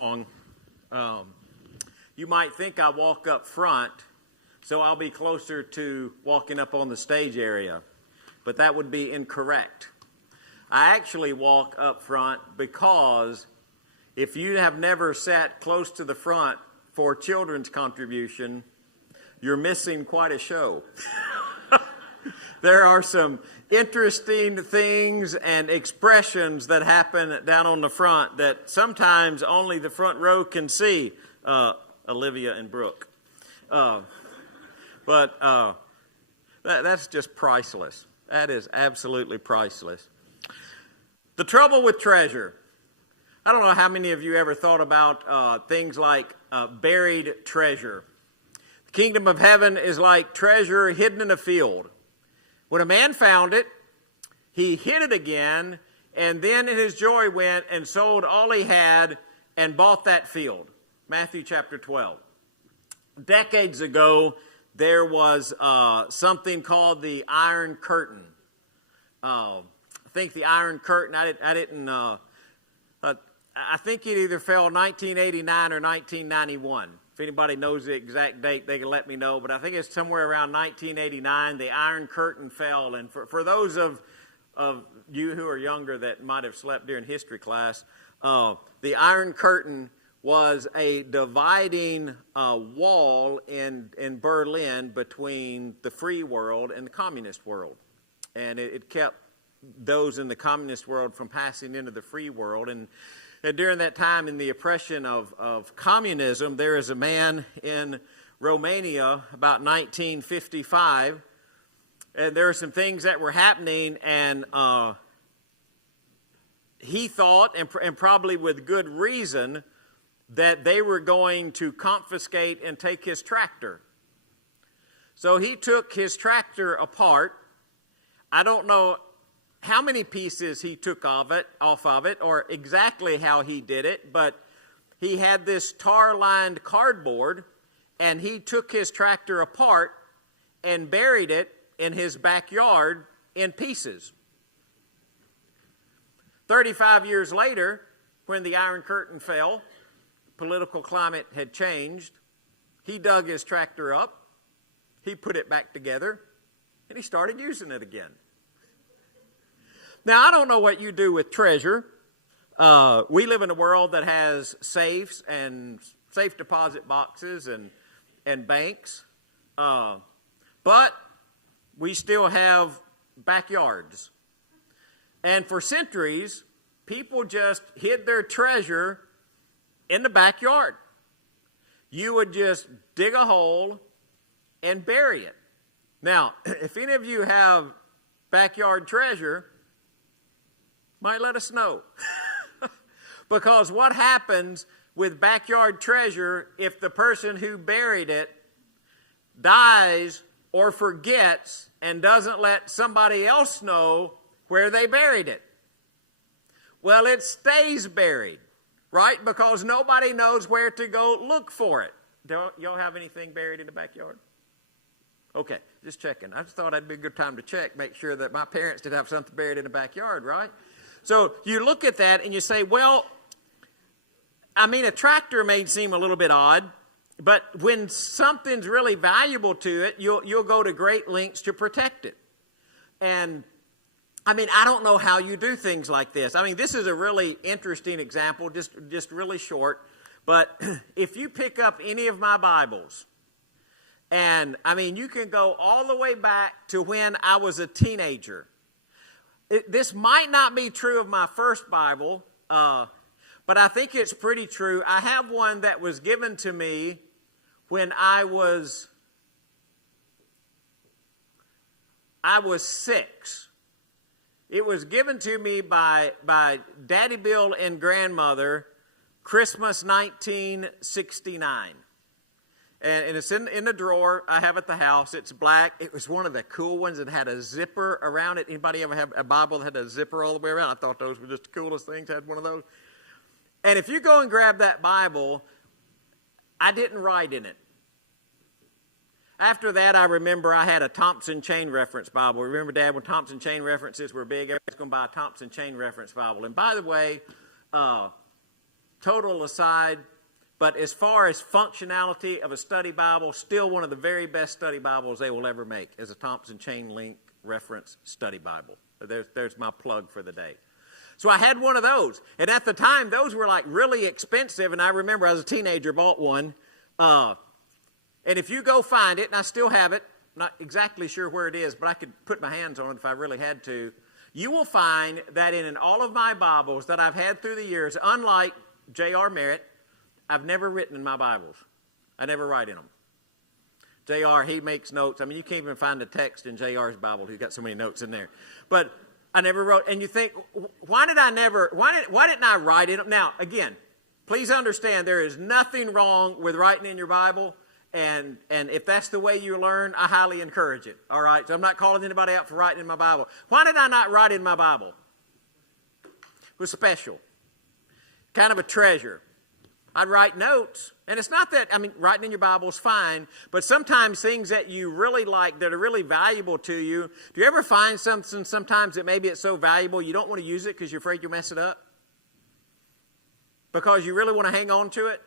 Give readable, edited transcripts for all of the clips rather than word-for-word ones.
song. You might think I walk up front, so I'll be closer to walking up on the stage area, but that would be incorrect. I actually walk up front because if you have never sat close to the front for children's contribution, you're missing quite a show. There are some interesting things and expressions that happen down on the front that sometimes only the front row can see, Olivia and Brooke. But that's just priceless. That is absolutely priceless. The trouble with treasure. I don't know how many of you ever thought about things like buried treasure. The kingdom of heaven is like treasure hidden in a field. When a man found it, he hid it again, and then in his joy went and sold all he had and bought that field. Matthew chapter 12. Decades ago, there was something called the Iron Curtain. I think the Iron Curtain, I think it either fell 1989 or 1991. If anybody knows the exact date, they can let me know. But I think it's somewhere around 1989. The Iron Curtain fell. And for those of you who are younger that might have slept during history class, the Iron Curtain was a dividing wall in Berlin between the free world and the communist world. And it kept those in the communist world from passing into the free world. And during that time, in the oppression of communism, there is a man in Romania about 1955, and there are some things that were happening, and he thought, and probably with good reason, that they were going to confiscate and take his tractor. So he took his tractor apart. I don't know how many pieces he took off of it, or exactly how he did it, but he had this tar-lined cardboard, and he took his tractor apart and buried it in his backyard in pieces. 35 years later, when the Iron Curtain fell, political climate had changed, he dug his tractor up, he put it back together, and he started using it again. Now, I don't know what you do with treasure. We live in a world that has safes and safe deposit boxes and banks. But we still have backyards. And for centuries, people just hid their treasure in the backyard. You would just dig a hole and bury it. Now, if any of you have backyard treasure, might let us know. Because what happens with backyard treasure if the person who buried it dies or forgets and doesn't let somebody else know where they buried it? Well, it stays buried, right? Because nobody knows where to go look for it. Don't y'all have anything buried in the backyard? Okay, just checking. I just thought it'd be a good time to check, make sure that my parents did have something buried in the backyard, right? So you look at that and you say, well, I mean, a tractor may seem a little bit odd, but when something's really valuable to it, you'll go to great lengths to protect it. And I mean, I don't know how you do things like this. I mean, this is a really interesting example, just really short. But if you pick up any of my Bibles, and I mean, you can go all the way back to when I was a teenager. This might not be true of my first Bible, but I think it's pretty true. I have one that was given to me when I was 6. It was given to me by Daddy Bill and Grandmother, Christmas 1969. And it's in the drawer I have at the house. It's black. It was one of the cool ones that had a zipper around it. Anybody ever have a Bible that had a zipper all the way around? I thought those were just the coolest things. I had one of those. And if you go and grab that Bible, I didn't write in it. After that, I remember I had a Thompson Chain Reference Bible. Remember, Dad, when Thompson Chain References were big, everybody's going to buy a Thompson Chain Reference Bible. And by the way, total aside. But as far as functionality of a study Bible, still one of the very best study Bibles they will ever make is a Thompson Chain Link Reference Study Bible. There's my plug for the day. So I had one of those. And at the time, those were like really expensive. And I remember as a teenager bought one. And if you go find it, and I still have it, not exactly sure where it is, but I could put my hands on it if I really had to. You will find that in all of my Bibles that I've had through the years, unlike J.R. Merritt, I've never written in my Bibles. I never write in them. J.R., he makes notes. I mean, you can't even find a text in J.R.'s Bible. He's got so many notes in there. But I never wrote. And you think, why didn't I write in them? Now, again, please understand there is nothing wrong with writing in your Bible. And if that's the way you learn, I highly encourage it. All right? So I'm not calling anybody out for writing in my Bible. Why did I not write in my Bible? It was special. Kind of a treasure. I'd write notes, and it's not that, I mean, writing in your Bible is fine, but sometimes things that you really like, that are really valuable to you, do you ever find something sometimes that maybe it's so valuable you don't want to use it because you're afraid you'll mess it up? Because you really want to hang on to it?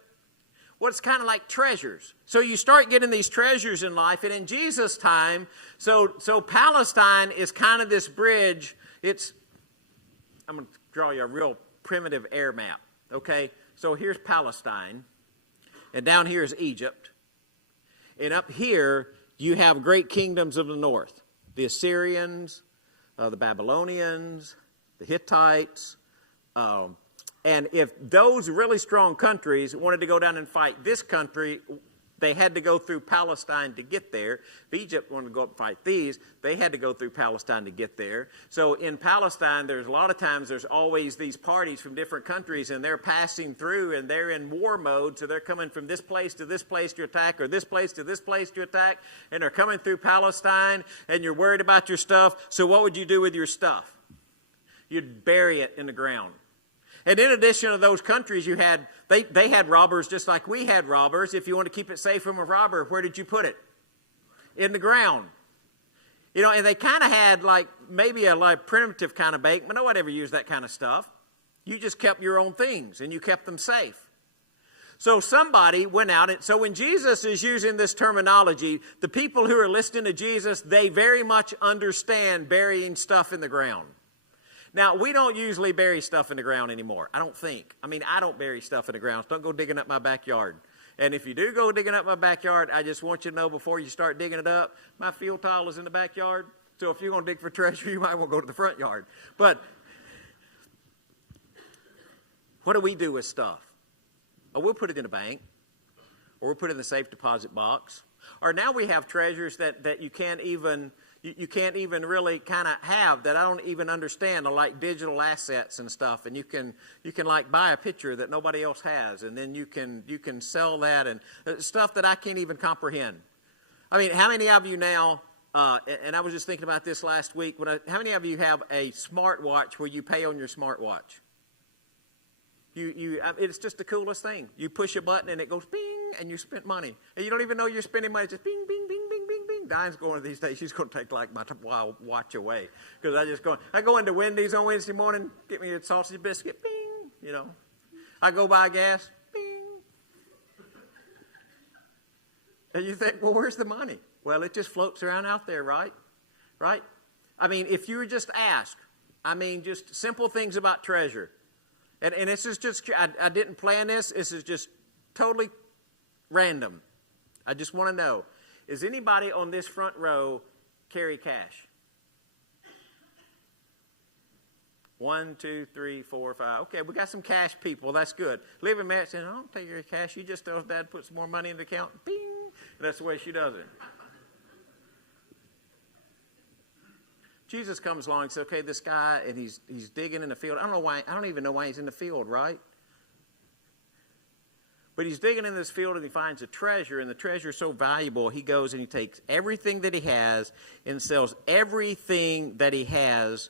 Well, it's kind of like treasures. So you start getting these treasures in life, and in Jesus' time, so Palestine is kind of this bridge. I'm going to draw you a real primitive air map, okay? So here's Palestine, and down here is Egypt. And up here, you have great kingdoms of the north. The Assyrians, the Babylonians, the Hittites. And if those really strong countries wanted to go down and fight this country, they had to go through Palestine to get there. If Egypt wanted to go up and fight these, they had to go through Palestine to get there. So in Palestine, there's a lot of times there's always these parties from different countries, and they're passing through, and they're in war mode. So they're coming from this place to this place to attack, or this place to this place to attack, and they're coming through Palestine, and you're worried about your stuff. So what would you do with your stuff? You'd bury it in the ground. And in addition to those countries, they had robbers just like we had robbers. If you want to keep it safe from a robber, where did you put it? In the ground. You know, and they kind of had like maybe a like primitive kind of bake, but nobody ever used that kind of stuff. You just kept your own things, and you kept them safe. So somebody went out, and so when Jesus is using this terminology, the people who are listening to Jesus, they very much understand burying stuff in the ground. Now, we don't usually bury stuff in the ground anymore, I don't think. I mean, I don't bury stuff in the ground. So don't go digging up my backyard. And if you do go digging up my backyard, I just want you to know before you start digging it up, my field tile is in the backyard. So if you're going to dig for treasure, you might want to go to the front yard. But what do we do with stuff? Oh, we'll put it in a bank, or we'll put it in the safe deposit box. Or now we have treasures that you can't even really kind of have, that I don't even understand, like digital assets and stuff. And you can like buy a picture that nobody else has, and then you can sell that, and stuff that I can't even comprehend. I mean, how many of you now? And I was just thinking about this last week. How many of you have a smartwatch where you pay on your smartwatch? It's just the coolest thing. You push a button and it goes bing, and you spent money, and you don't even know you're spending money. It's just bing, bing, bing, bing, bing, bing. Diane's going these days. She's going to take like my watch away, because I go into Wendy's on Wednesday morning, get me a sausage biscuit, bing. You know, I go buy gas, bing. And you think, well, where's the money? Well, it just floats around out there, right? Right? I mean, if you were just asked, just simple things about treasure. And this is just, I didn't plan this. This is just totally random. I just want to know, is anybody on this front row carry cash? 1, 2, 3, 4, 5. Okay, we got some cash people. That's good. Living Matt said, I don't take your cash. You just tell Dad to put some more money in the account. Bing. And that's the way she does it. Jesus comes along and says, okay, this guy, and he's digging in the field. I don't even know why he's in the field, right? But he's digging in this field, and he finds a treasure, and the treasure is so valuable, he goes and he takes everything that he has and sells everything that he has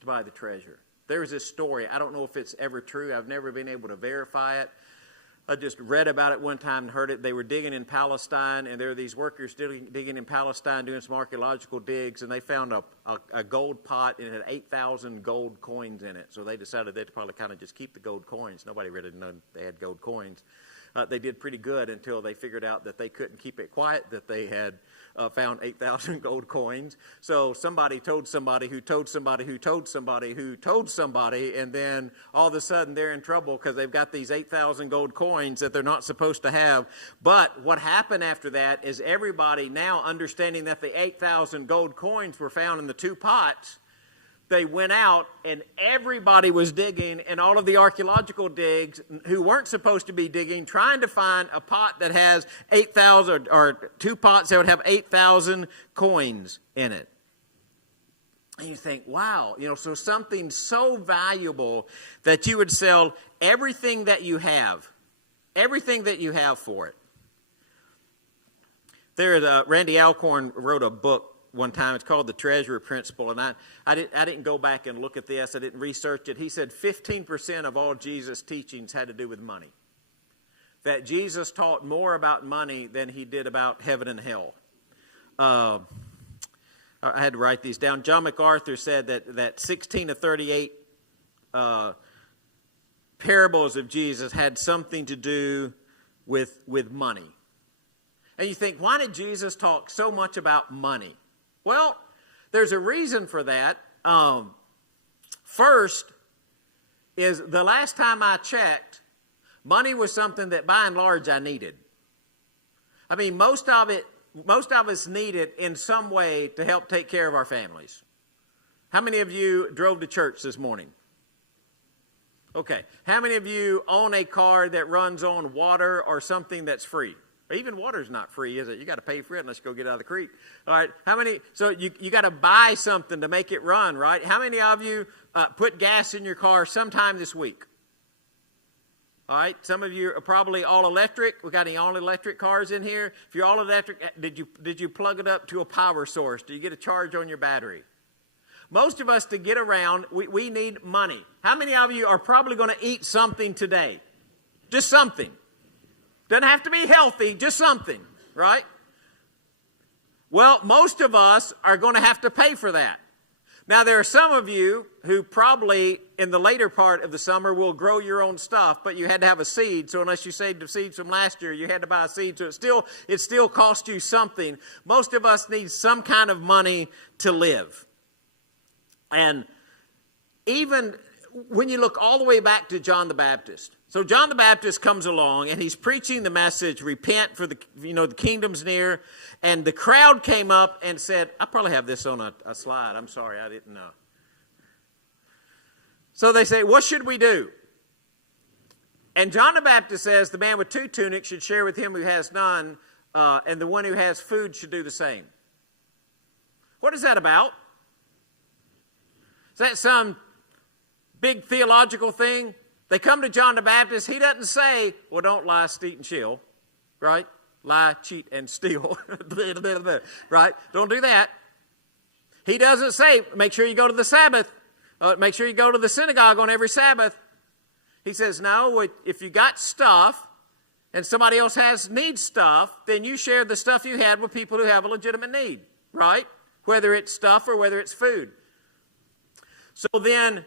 to buy the treasure. There's this story. I don't know if it's ever true. I've never been able to verify it. I just read about it one time and heard it. They were digging in Palestine, and there were these workers digging in Palestine doing some archaeological digs, and they found a gold pot, and it had 8,000 gold coins in it. So they decided they'd probably kind of just keep the gold coins. Nobody really knew they had gold coins. They did pretty good until they figured out that they couldn't keep it quiet, that they had found 8,000 gold coins. So somebody told somebody who told somebody who told somebody who told somebody, and then all of a sudden they're in trouble because they've got these 8,000 gold coins that they're not supposed to have. But what happened after that is everybody now understanding that the 8,000 gold coins were found in the two pots, they went out and everybody was digging, and all of the archaeological digs who weren't supposed to be digging, trying to find a pot that has 8,000 or two pots that would have 8,000 coins in it. And you think, wow, so something so valuable that you would sell everything that you have for it. Randy Alcorn wrote a book one time. It's called The Treasurer Principle, and I didn't go back and look at this. I didn't research it. He said 15% of all Jesus' teachings had to do with money. That Jesus taught more about money than he did about heaven and hell. I had to write these down. John MacArthur said that 16 to 38 parables of Jesus had something to do with money. And you think, why did Jesus talk so much about money? Well, there's a reason for that. First is the last time I checked, money was something that by and large I needed. I mean, most of us need it in some way to help take care of our families. How many of you drove to church this morning? Okay. How many of you own a car that runs on water or something that's free? Even water's not free, is it? You got to pay for it unless you go get out of the creek. All right. So you got to buy something to make it run, right? How many of you put gas in your car sometime this week? All right. Some of you are probably all electric. We got any all electric cars in here? If you're all electric, did you plug it up to a power source? Do you get a charge on your battery? Most of us, to get around, we need money. How many of you are probably going to eat something today? Just something. Doesn't have to be healthy, just something, right? Well, most of us are going to have to pay for that. Now, there are some of you who probably in the later part of the summer will grow your own stuff, but you had to have a seed. So unless you saved the seeds from last year, you had to buy a seed. So it still cost you something. Most of us need some kind of money to live. And even when you look all the way back to John the Baptist. So John the Baptist comes along and he's preaching the message, repent for the kingdom's near. And the crowd came up and said, I probably have this on a slide. I'm sorry, I didn't know. So they say, what should we do? And John the Baptist says the man with 2 tunics should share with him who has none, and the one who has food should do the same. What is that about? Is that some big theological thing? They come to John the Baptist. He doesn't say, well, don't lie, cheat, and steal, right? Lie, cheat, and steal, right? Don't do that. He doesn't say, make sure you go to the Sabbath. Make sure you go to the synagogue on every Sabbath. He says, no, if you got stuff and somebody else needs stuff, then you share the stuff you had with people who have a legitimate need, right? Whether it's stuff or whether it's food. So then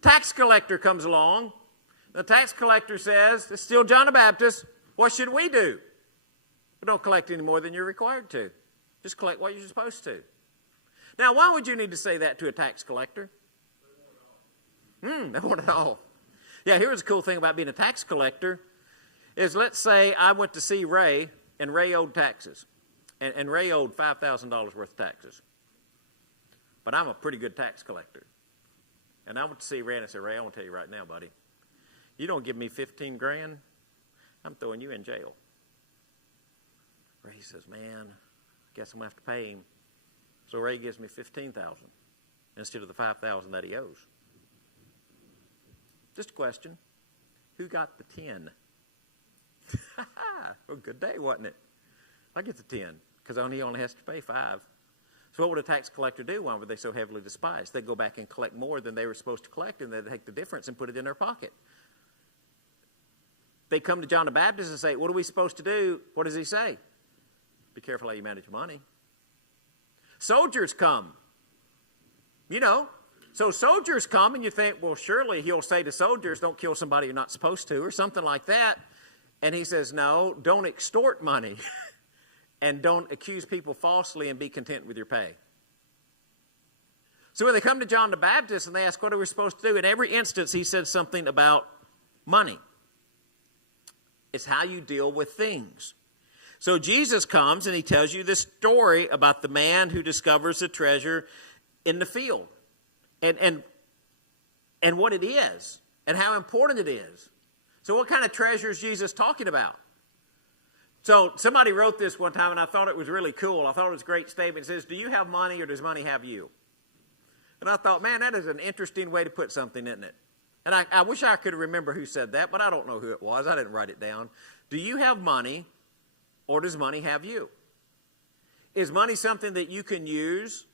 tax collector comes along. The tax collector says, it's still John the Baptist, what should we do? We don't collect any more than you're required to. Just collect what you're supposed to. Now, why would you need to say that to a tax collector? They want it all. Yeah, here's the cool thing about being a tax collector is, let's say I went to see Ray, and Ray owed taxes. And Ray owed $5,000 worth of taxes. But I'm a pretty good tax collector. And I went to see Ray, and I said, Ray, I want to tell you right now, buddy, you don't give me $15,000, I'm throwing you in jail. Ray says, man, I guess I'm going to have to pay him. So Ray gives me $15,000 instead of the $5,000 that he owes. Just a question. Who got the 10? Well, good day, wasn't it? I get the 10 because he only has to pay 5. So what would a tax collector do? Why were they so heavily despised? They'd go back and collect more than they were supposed to collect, and they'd take the difference and put it in their pocket. they come to John the Baptist and say, what are we supposed to do? What does he say? Be careful how you manage money. Soldiers come. You know, so soldiers come and you think, well, surely he'll say to soldiers, don't kill somebody you're not supposed to or something like that. And he says, no, don't extort money and don't accuse people falsely and be content with your pay. So when they come to John the Baptist and they ask, what are we supposed to do? In every instance, he said something about money. It's how you deal with things. So Jesus comes and he tells you this story about the man who discovers the treasure in the field and what it is and how important it is. So what kind of treasure is Jesus talking about? So somebody wrote this one time and I thought it was really cool. I thought it was a great statement. It says, do you have money or does money have you? And I thought, man, that is an interesting way to put something, isn't it? And I wish I could remember who said that, but I don't know who it was. I didn't write it down. Do you have money or does money have you? Is money something that you can use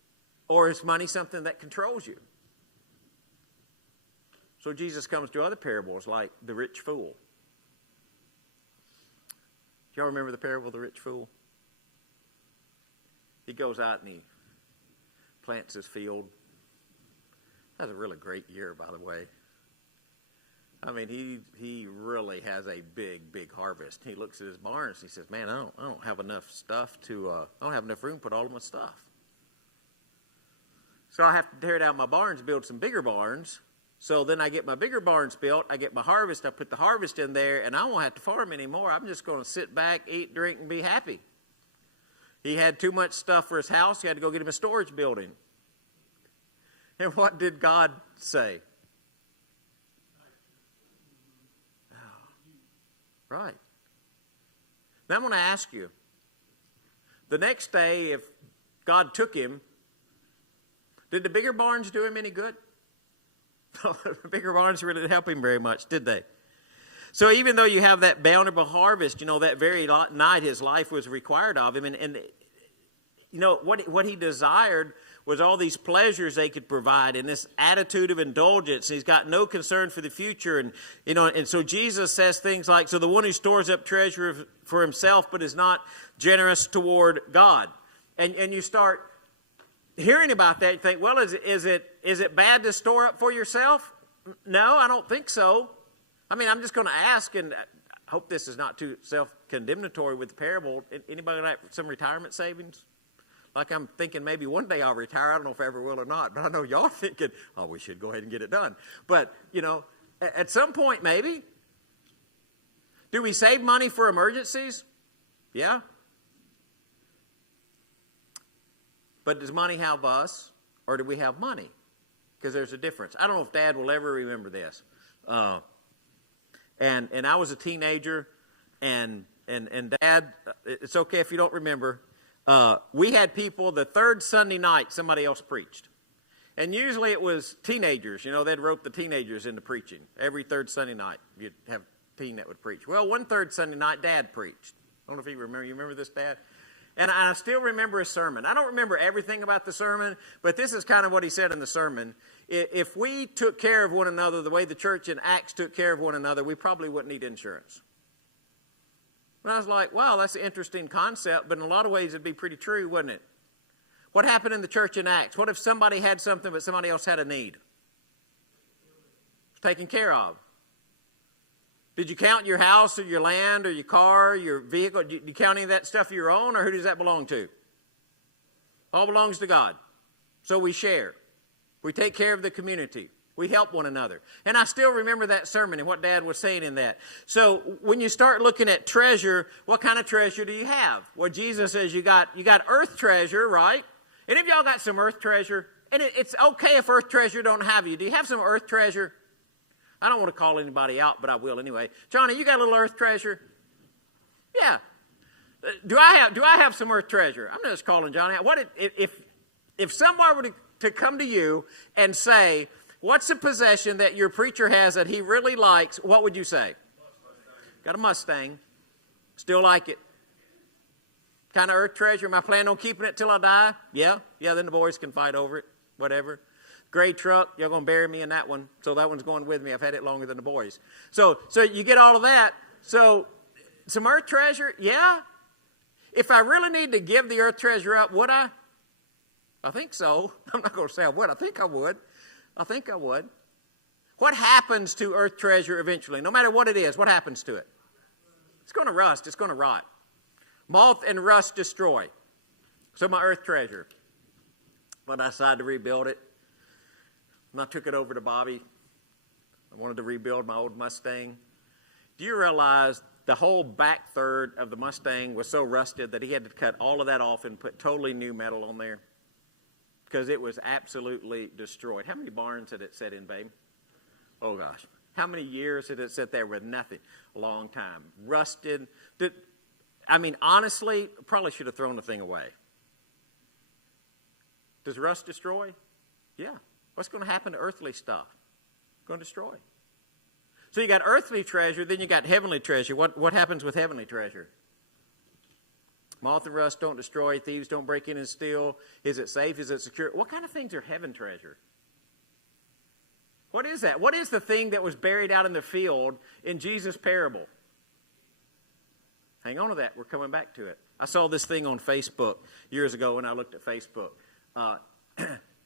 or is money something that controls you? So Jesus comes to other parables like the rich fool. Do y'all remember the parable of the rich fool? He goes out and he plants his field. That's a really great year, by the way. I mean, he really has a big harvest. He looks at his barns and he says, man, I don't have enough stuff I don't have enough room to put all of my stuff. So I have to tear down my barns, build some bigger barns. So then I get my bigger barns built, I get my harvest, I put the harvest in there, and I won't have to farm anymore. I'm just going to sit back, eat, drink, and be happy. He had too much stuff for his house. He had to go get him a storage building. And what did God say? Right. Now I'm going to ask you, the next day, if God took him, did the bigger barns do him any good? The bigger barns really didn't help him very much, did they? So even though you have that bountiful harvest, you know, that very night his life was required of him. And you know, what he desired was all these pleasures they could provide and this attitude of indulgence. He's got no concern for the future. And, you know, and so Jesus says things like, so the one who stores up treasure for himself but is not generous toward God. And you start hearing about that, you think, well, is it bad to store up for yourself? No, I don't think so. I mean, I'm just going to ask, and I hope this is not too self-condemnatory with the parable. Anybody like some retirement savings? Like I'm thinking maybe one day I'll retire. I don't know if I ever will or not, but I know y'all thinking, oh, we should go ahead and get it done. But, you know, at some point maybe. Do we save money for emergencies? Yeah. But does money have us, or do we have money? Because there's a difference. I don't know if Dad will ever remember this. And I was a teenager, and Dad, it's okay if you don't remember. We had people, the third Sunday night, somebody else preached. And usually it was teenagers. You know, they'd rope the teenagers into preaching. Every third Sunday night, you'd have a teen that would preach. Well, one third Sunday night, Dad preached. I don't know if you remember. You remember this, Dad? And I still remember his sermon. I don't remember everything about the sermon, but this is kind of what he said in the sermon. If we took care of one another the way the church in Acts took care of one another, we probably wouldn't need insurance. And I was like, wow, that's an interesting concept, but in a lot of ways it'd be pretty true, wouldn't it? What happened in the church in Acts? What if somebody had something but somebody else had a need? It's taken care of. Did you count your house or your land or your car, your vehicle? Did you count any of that stuff your own, or who does that belong to? All belongs to God. So we share. We take care of the community. We help one another. And I still remember that sermon and what Dad was saying in that. So when you start looking at treasure, what kind of treasure do you have? Well, Jesus says you got earth treasure, right? Any of y'all got some earth treasure? And it's okay if earth treasure don't have you. Do you have some earth treasure? I don't want to call anybody out, but I will anyway. Johnny, you got a little earth treasure? Yeah. Do I have some earth treasure? I'm just calling Johnny out. What if someone were to come to you and say, what's a possession that your preacher has that he really likes? What would you say? Got a Mustang. Still like it. Kind of earth treasure. Am I planning on keeping it till I die? Yeah. Yeah, then the boys can fight over it. Whatever. Gray truck, you're going to bury me in that one. So that one's going with me. I've had it longer than the boys. So you get all of that. So, some earth treasure, yeah. If I really need to give the earth treasure up, would I? I think so. I'm not going to say I would. I think I would. I think I would. What happens to earth treasure eventually? No matter what it is, what happens to it? It's going to rust. It's going to rot. Moth and rust destroy. So my earth treasure, when I decided to rebuild it, and I took it over to Bobby, I wanted to rebuild my old Mustang. Do you realize the whole back third of the Mustang was so rusted that he had to cut all of that off and put totally new metal on there? Because it was absolutely destroyed. How many barns had it set in, babe? Oh, gosh. How many years did it sit there with nothing? A long time. Rusted. Honestly, probably should have thrown the thing away. Does rust destroy? Yeah. What's going to happen to earthly stuff? Going to destroy. So you got earthly treasure, then you got heavenly treasure. What happens with heavenly treasure? Moth and rust don't destroy. Thieves don't break in and steal. Is it safe? Is it secure? What kind of things are heaven treasure? What is that? What is the thing that was buried out in the field in Jesus' parable? Hang on to that. We're coming back to it. I saw this thing on Facebook years ago when I looked at Facebook.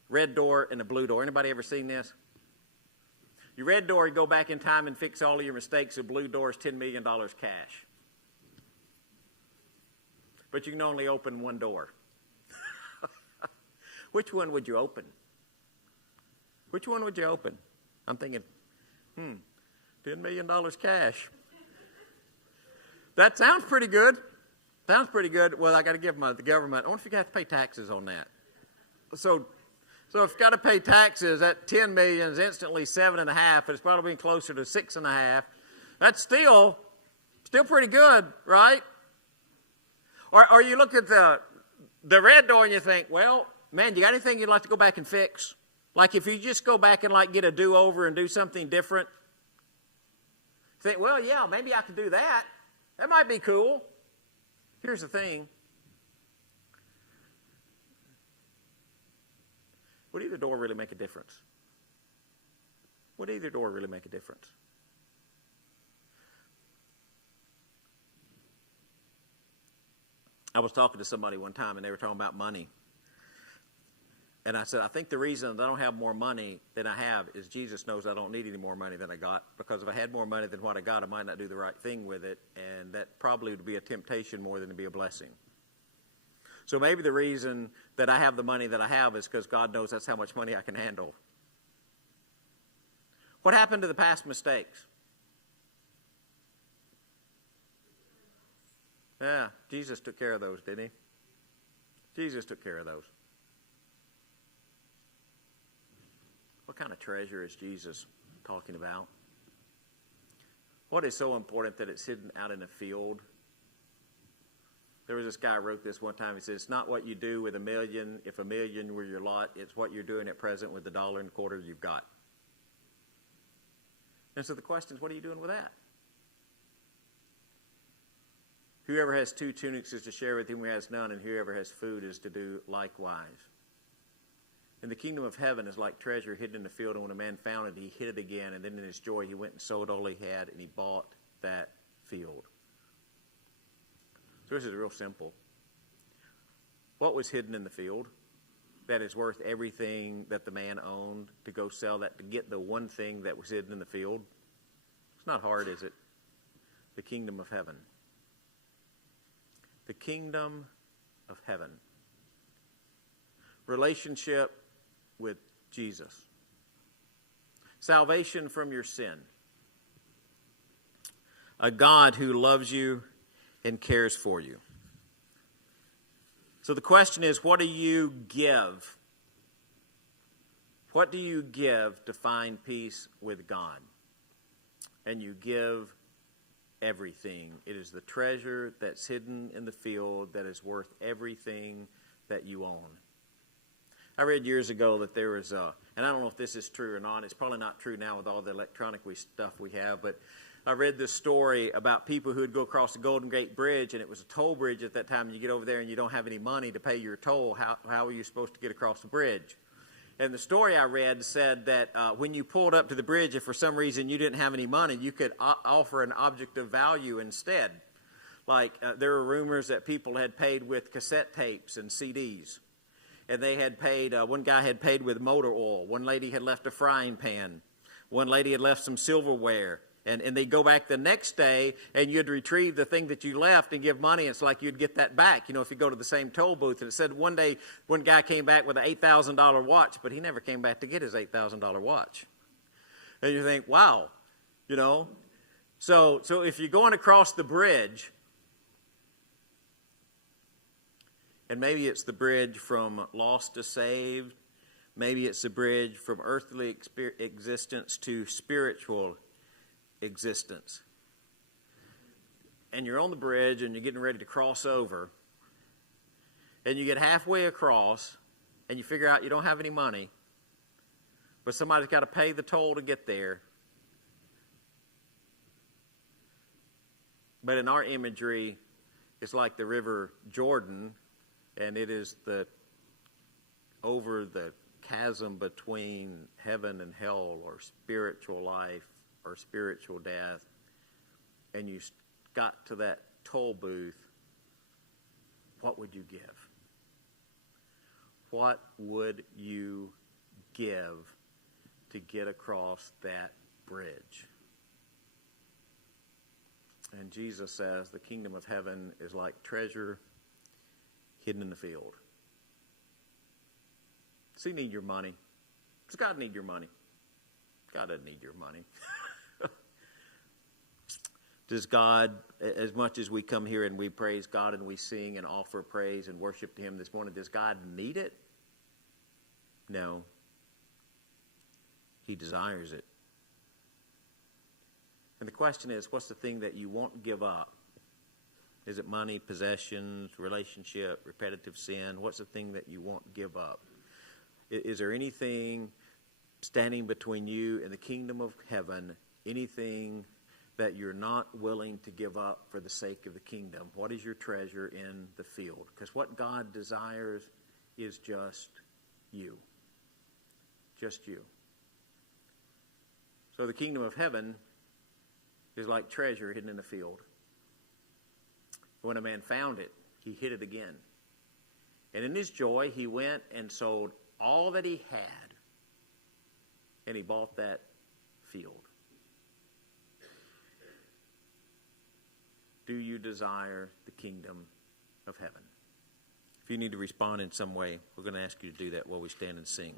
Red door and a blue door. Anybody ever seen this? Your red door, you go back in time and fix all of your mistakes. The blue door is $10 million cash. But you can only open one door. Which one would you open? Which one would you open? I'm thinking, $10 million cash. That sounds pretty good. Sounds pretty good. Well, I got to give the government. I wonder if you got to pay taxes on that. So if you got to pay taxes, that $10 million is instantly 7.5. It's probably closer to 6.5. That's still pretty good, right? Or you look at the red door and you think, well, man, you got anything you'd like to go back and fix? Like if you just go back and get a do-over and do something different, think, well, yeah, maybe I could do that. That might be cool. Here's the thing. Would either door really make a difference? Would either door really make a difference? I was talking to somebody one time and they were talking about money. And I said, I think the reason that I don't have more money than I have is Jesus knows I don't need any more money than I got. Because if I had more money than what I got, I might not do the right thing with it. And that probably would be a temptation more than to be a blessing. So maybe the reason that I have the money that I have is because God knows that's how much money I can handle. What happened to the past mistakes? Yeah, Jesus took care of those, didn't he? Jesus took care of those. What kind of treasure is Jesus talking about? What is so important that it's hidden out in a field? There was this guy who wrote this one time. He said, it's not what you do with $1 million, if $1 million were your lot. It's what you're doing at present with the $1.25 you've got. And so the question is, what are you doing with that? Whoever has 2 tunics is to share with him who has none, and whoever has food is to do likewise. And the kingdom of heaven is like treasure hidden in the field, and when a man found it, he hid it again, and then in his joy he went and sold all he had, and he bought that field. So this is real simple. What was hidden in the field that is worth everything that the man owned to go sell that, to get the one thing that was hidden in the field? It's not hard, is it? The kingdom of heaven. The kingdom of heaven. Relationship with Jesus. Salvation from your sin. A God who loves you and cares for you. So the question is, what do you give? What do you give to find peace with God? And you give everything. It is the treasure that's hidden in the field that is worth everything that you own. I read years ago that there was and I don't know if this is true or not. It's probably not true now with all the electronic stuff we have, but I read this story about people who would go across the Golden Gate Bridge, and it was a toll bridge at that time. And you get over there and you don't have any money to pay your toll. How are you supposed to get across the bridge? And the story I read said that when you pulled up to the bridge, if for some reason you didn't have any money, you could offer an object of value instead. Like there were rumors that people had paid with cassette tapes and CDs. And they had paid, one guy had paid with motor oil. One lady had left a frying pan. One lady had left some silverware. And they'd go back the next day, and you'd retrieve the thing that you left and give money. It's like you'd get that back, if you go to the same toll booth. And it said one day, one guy came back with an $8,000 watch, but he never came back to get his $8,000 watch. And you think, wow, So if you're going across the bridge, and maybe it's the bridge from lost to saved, maybe it's the bridge from earthly existence to spiritual existence. And you're on the bridge and you're getting ready to cross over, and you get halfway across and you figure out you don't have any money, but somebody's got to pay the toll to get there. But in our imagery, it's like the river Jordan, and it is over the chasm between heaven and hell, or spiritual life or spiritual death, and you got to that toll booth. What would you give? What would you give to get across that bridge? And Jesus says the kingdom of heaven is like treasure hidden in the field. Does he need your money? Does God need your money? God doesn't need your money. Does God, as much as we come here and we praise God and we sing and offer praise and worship to him this morning, does God need it? No. He desires it. And the question is, what's the thing that you won't give up? Is it money, possessions, relationship, repetitive sin? What's the thing that you won't give up? Is there anything standing between you and the kingdom of heaven, anything that you're not willing to give up for the sake of the kingdom? What is your treasure in the field? Because what God desires is just you. Just you. So the kingdom of heaven is like treasure hidden in a field. When a man found it, he hid it again. And in his joy, he went and sold all that he had, and he bought that field. Do you desire the kingdom of heaven? If you need to respond in some way, we're going to ask you to do that while we stand and sing.